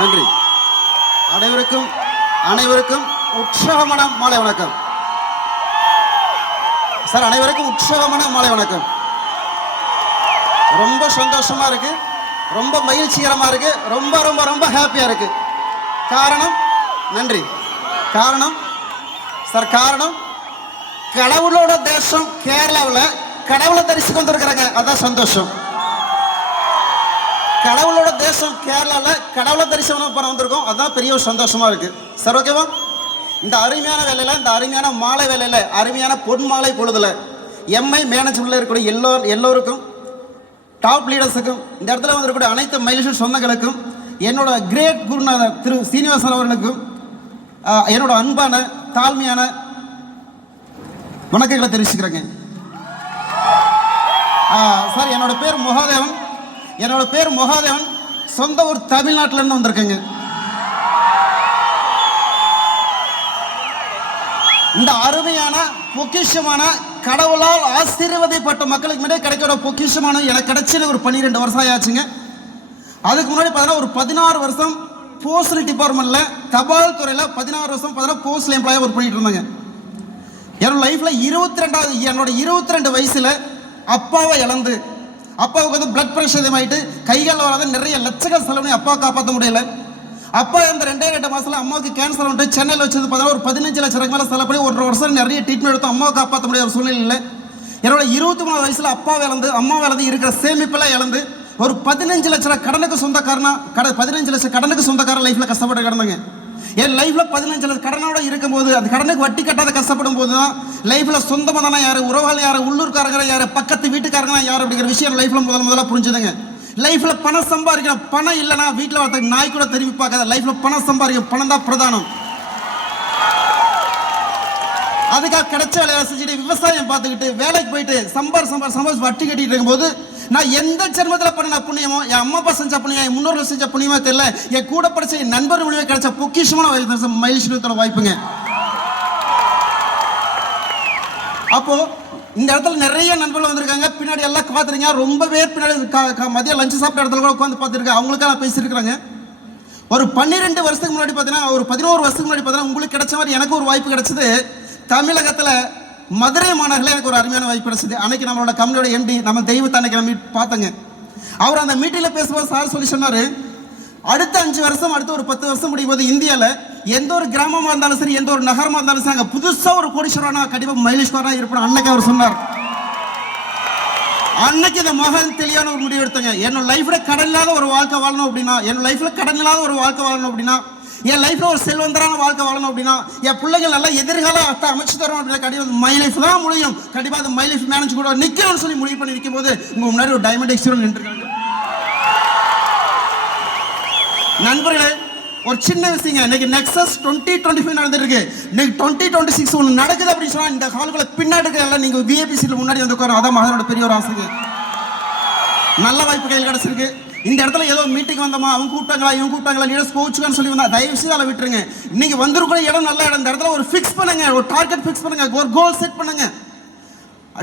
நன்றி. அனைவருக்கும் உற்சாகமான மாலை வணக்கம் சார். அனைவருக்கும் உற்சாகமான மாலை வணக்கம். ரொம்ப சந்தோஷமா இருக்கு, ரொம்ப மகிழ்ச்சிகரமா இருக்கு, ரொம்ப ரொம்ப ரொம்ப ஹாப்பியா இருக்கு. காரணம் நன்றி. காரணம் சார், காரணம் கடவுளோட தேசம் கேரளாவில் கடவுளை தரிசிக்க வந்திருக்கிறாங்க. அதான் சந்தோஷம். கடவுளோட தேசம் கேரளாவில் கடவுளை தரிசனம் பண்ண வந்திருக்கோம். அதான் பெரிய ஒரு சந்தோஷமா இருக்கு சார். ஓகேவா? இந்த அருமையான வேலையில், இந்த அருமையான மாலை வேலையில், அருமையான பொன் மாலை பொழுதுல எம்ஐ மேனேஜ்மெண்ட்ல இருக்கக்கூடிய எல்லோருக்கும், டாப் லீடர்ஸுக்கும், இந்த இடத்துல வந்திருக்கக்கூடிய அனைத்து மயிலிஷன் சொந்தங்களுக்கும், என்னோட கிரேட் குருநாதர் திரு சீனிவாசன் அவர்களுக்கும் என்னோட அன்பான தாழ்மையான வணக்கங்களை தெரிவிச்சுக்கிறேங்க சார். என்னோட பேர் மகாதேவன். சொந்த ஊர் தமிழ்நாட்டில இருந்து வந்திருக்கேங்க. இந்த அருமையான பொக்கிஷமான கடவுளால் ஆசீர்வதிப்பட்ட மக்களுக்கு முன்னாடி கிடைக்கிற பொக்கிஷமான எனக்கு கிடைச்சது ஒரு 12 வருஷம் ஆயாச்சுங்க. அதுக்கு முன்னாடி பார்த்தீங்கன்னா ஒரு 16 வருஷம் போஸ்டல் டிபார்ட்மெண்ட்ல தபால் துறையில 16 வருஷம் போஸ்டல் எம்ப்ளாயா ஒர்க் பண்ணிட்டு இருந்தாங்க. என்னோட லைஃப்ல 22 வயசுல அப்பாவை இழந்து, அப்பாவுக்கு வந்து பிளட் பிரஷர் இதமாயிட்டு கைகால் வராத நிறைய லட்சங்கள் செலவு அப்பாவை காப்பாற்ற முடியல. அப்பா இருந்த 2 மாசத்துல அம்மாவுக்கு கேன்சர் வந்துட்டு சென்னையில் வச்சது பார்த்தா ஒரு 15 லட்சம் ரூபாய் மேலே செலவு பண்ணி 1 வருஷம் நிறைய ட்ரீட்மெண்ட் எடுத்து அம்மாவை காப்பாற்ற முடியாத ஒரு சூழ்நிலை இல்லை. என்னோட 23 வயசுல அப்பாவை இழந்து, அம்மாவை இழந்து, இருக்கிற சேமிப்பெல்லாம் இழந்து ஒரு 15 லட்சம் கடனுக்கு சொந்தக்காரனா 15 லட்சம் கடனுக்கு சொந்தக்காரன் லைஃப்ல கஷ்டப்பட்டு கிடந்தாங்க. என் லைஃப்ல 15 லட்சம் கடனோட இருக்கும்போது, அந்த கடனுக்கு வட்டி கட்டாத கஷ்டப்படும் போது தான் லைஃப்ல சொந்தமாக தானே யாரு, உறவாளி யாரு, உள்ளூர்காரங்க யாரு, பக்கத்து வீட்டுக்காரங்க யாரு அப்படிங்கிற விஷயம் லைஃப்ல முதல்ல புரிஞ்சுதுங்க. லைஃப்ல பணம் சம்பாதிக்கணும். பணம் இல்லைன்னா வீட்டில் வரத்த நாய் கூட திரும்பி பார்க்காத. லைஃப்ல பணம் சம்பாதிக்கணும். பணம் தான் பிரதானம். அதுக்காக கிடைச்ச வேலையை செஞ்சுட்டு விவசாயம் பார்த்துக்கிட்டு வேலைக்கு போயிட்டு சம்பாதிச்சு வட்டி கட்டிட்டு இருக்கும்போது, நான் எந்த ஜென்மத்தில் பண்ண புண்ணியமோ, என் அம்மா அப்பா செஞ்ச புண்ணியம், என் முன்னோர்கள் செஞ்ச புண்ணியமோ தெரியல, என் கூட படிச்ச என் நண்பர் மூலியமா கிடைச்ச பொக்கிஷமான மயில்ஷனத்தோட வாய்ப்புங்க. அப்போ இந்த இடத்துல நிறைய நண்பர்கள் வந்திருக்காங்க. பின்னாடி எல்லாம் பார்த்துருங்க. ரொம்ப பேர் பின்னாடி மதியம் லஞ்சு சாப்பிட்ட இடத்துல கூட உட்காந்து பார்த்துருக்கேன். அவங்களுக்காக நான் பேசியிருக்கிறாங்க. ஒரு 12 வருஷத்துக்கு முன்னாடி பார்த்தீங்கன்னா, ஒரு 11 வருஷத்துக்கு முன்னாடி பார்த்தீங்கன்னா உங்களுக்கு கிடைச்ச மாதிரி எனக்கு ஒரு வாய்ப்பு கிடைச்சது. தமிழகத்தில் மதுரை மாநகரில் எனக்கு ஒரு அருமையான வாய்ப்பு கிடைச்சது. அன்னைக்கு நம்மளோட கம்பெனியோட எம்டி நம்ம தெய்வத்தை அன்னைக்கு நம்ம பார்த்தங்க. அவர் அந்த மீட்டிங்கில் பேசும்போது சார் சொல்லி சொன்னார், அடுத்த 5 வருஷம், அடுத்த ஒரு 10 வருஷம் முடியும் போது இந்தியாவில் எந்த ஒரு கிராமமாக இருந்தாலும் சரி, எந்த ஒரு நகரமாக இருந்தாலும் சரி, அங்கே புதுசாக ஒரு கோடீஸ்வரனா கண்டிப்பாக மயிலேஸ்வரனா இருப்போம். அன்னைக்கு அவர் சொன்னார். அன்னைக்கு இந்த மகன் தெளிவான ஒரு முடிவு எடுத்தாங்க. என்னோட லைஃப்ல கடன் இல்லாத ஒரு வாழ்க்கை வாழணும் அப்படின்னா, என் லைஃப்ல ஒரு செல்வந்தரான வாழ்க்கை வாழணும் அப்படின்னா, என் பிள்ளைகள் நல்லா எதிர்கால அமைச்சு தரும் அப்படின்னா கண்டிப்பாக மை லைஃப் தான் முடியும். கண்டிப்பாக அது மை லைஃப் மேனேஜ் கூட நிற்கணும்னு சொல்லி முடிவு பண்ணி நிற்கும் போது உங்க முன்னாடி ஒரு டைமண்ட் எக்ஸ்பீரியன்ஸ் நின்றுருக்காங்க. நண்பர்களே, ஒரு சின்ன விஷயங்க. இன்னைக்கு நெக்ஸஸ் 2025 நடந்துட்டு இருக்கு. இன்னைக்கு 2026 ஒன்று நடக்குது அப்படின்னு சொன்னா, இந்த ஹாலுக்குள்ள பின்னாடி இருக்க நீங்க விஐபி சீட்ல முன்னாடி வந்து உட்காரும். அதான் மகனோட பெரிய ஒரு ஆசைங்க. நல்ல வாய்ப்பு கையில் கிடைச்சிருக்கு. இந்த இடத்துல ஏதோ மீட்டிங் வந்தோமா, அவங்க கூப்பிட்டாங்களா, இவங்க கூப்பிட்டாங்களா, லீடர்ஸ் கோச்சுக்கான்னு சொல்லி வந்தா தயவு செய்து அதை விட்டுருங்க. இன்னைக்கு வந்திருக்கிற இடம் நல்ல இடம். இந்த இடத்துல ஒரு ஃபிக்ஸ் பண்ணுங்க, ஒரு டார்கெட் ஃபிக்ஸ் பண்ணுங்க, ஒரு கோல் செட் பண்ணுங்க.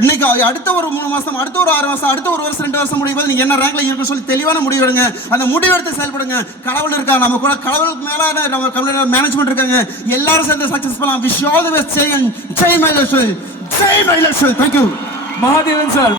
இன்னைக்கு அடுத்த ஒரு 3 மாசம், அடுத்த ஒரு 6 மாசம், அடுத்த ஒரு வருஷம் 2 வருஷம் முடியும் போது நீங்க என்ன ரேங்க்ல இருக்குன்னு சொல்லி தெளிவான முடிவு எடுங்க. அந்த முடிவு எடுத்து செயல்படுங்க. கடவுள் இருக்கா நம்ம கூட, கடவுளுக்கு மேலான நம்ம கம்பெனியோட மேனேஜ்மெண்ட் இருக்காங்க. எல்லாரும் சேர்ந்து சக்சஸ் பண்ணலாம். Wish all the best. Jai Mayileshwar. Thank you. Mahadevan sir.